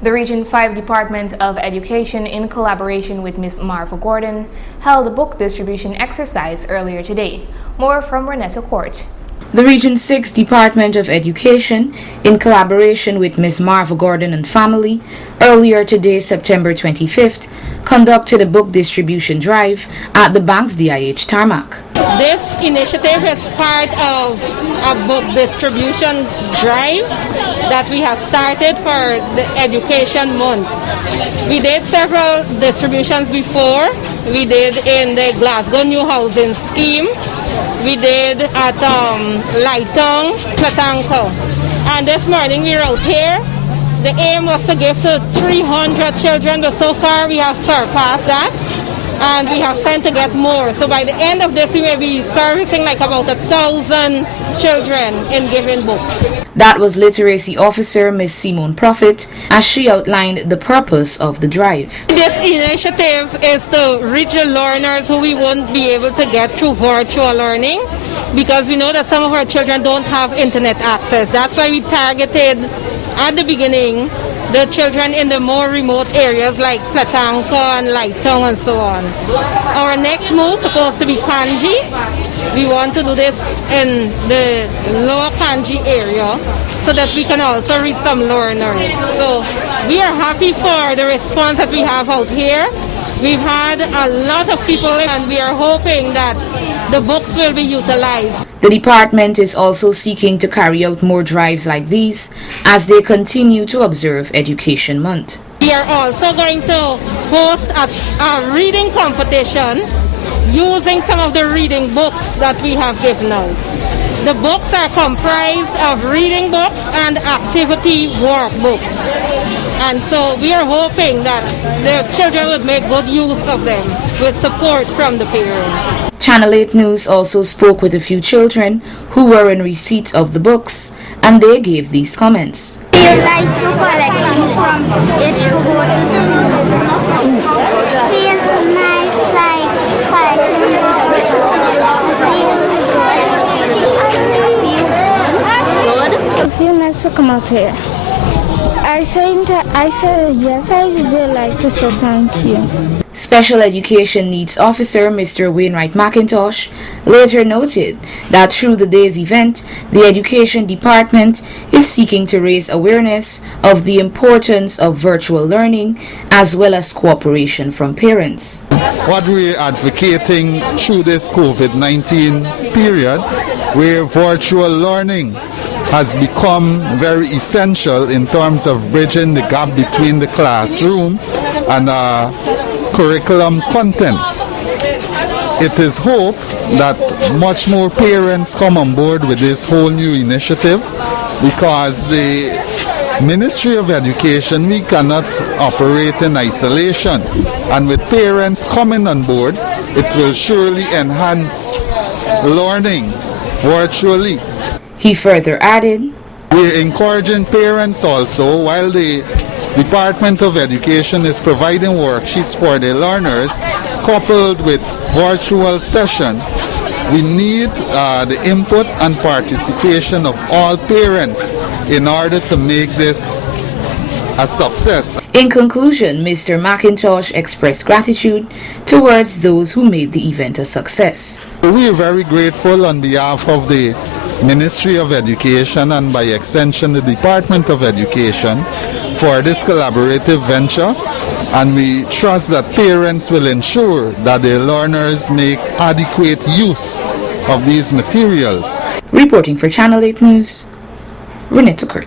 The Region 5 Department of Education, in collaboration with Ms. Marva Gordon, held a book distribution exercise earlier today. More from Reneto Court. The Region 6 Department of Education, in collaboration with Ms. Marva Gordon and family, earlier today, September 25th, conducted a book distribution drive at the bank's DIH tarmac. This initiative is part of a book distribution drive that we have started for the Education Month. We did several distributions before. We did in the Glasgow New Housing Scheme. We did at Lightong, Platanco. And this morning we were out here. The aim was to give to 300 children, but so far we have surpassed that. And we have sent to get more. So by the end of this, we may be servicing like about 1,000 children in giving books. That was Literacy Officer Ms. Simone Prophet as she outlined the purpose of the drive. This initiative is to reach the learners who we won't be able to get through virtual learning, because we know that some of our children don't have internet access. That's why we targeted at the beginning the children in the more remote areas like Platanco and Lightong and so on. Our next move is supposed to be Kanji. We want to do this in the lower Kanji area so that we can also reach some learners. So we are happy for the response that we have out here. We've had a lot of people and we are hoping that the books will be utilized. The department is also seeking to carry out more drives like these as they continue to observe Education Month. We are also going to host a reading competition using some of the reading books that we have given out. The books are comprised of reading books and activity workbooks. And so we are hoping that the children would make good use of them with support from the parents. Channel 8 News also spoke with a few children who were in receipt of the books, and they gave these comments. Feel nice for collecting from it to go to school. Feel nice like collecting books. I feel nice to come out here. I said yes, I would like to say thank you. Special Education Needs Officer Mr. Wainwright McIntosh later noted that through the day's event, the Education Department is seeking to raise awareness of the importance of virtual learning as well as cooperation from parents. What we're advocating through this COVID-19 period, where virtual learning has become very essential in terms of bridging the gap between the classroom and curriculum content. It is hoped that much more parents come on board with this whole new initiative, because the Ministry of Education, we cannot operate in isolation, and with parents coming on board, it will surely enhance learning virtually. He further added, we're encouraging parents also, while the Department of Education is providing worksheets for the learners coupled with virtual session, we need the input and participation of all parents in order to make this a success. In conclusion, Mr. McIntosh expressed gratitude towards those who made the event a success. We are very grateful on behalf of the Ministry of Education and by extension the Department of Education for this collaborative venture, and we trust that parents will ensure that their learners make adequate use of these materials. Reporting for Channel 8 News, Reneto Court.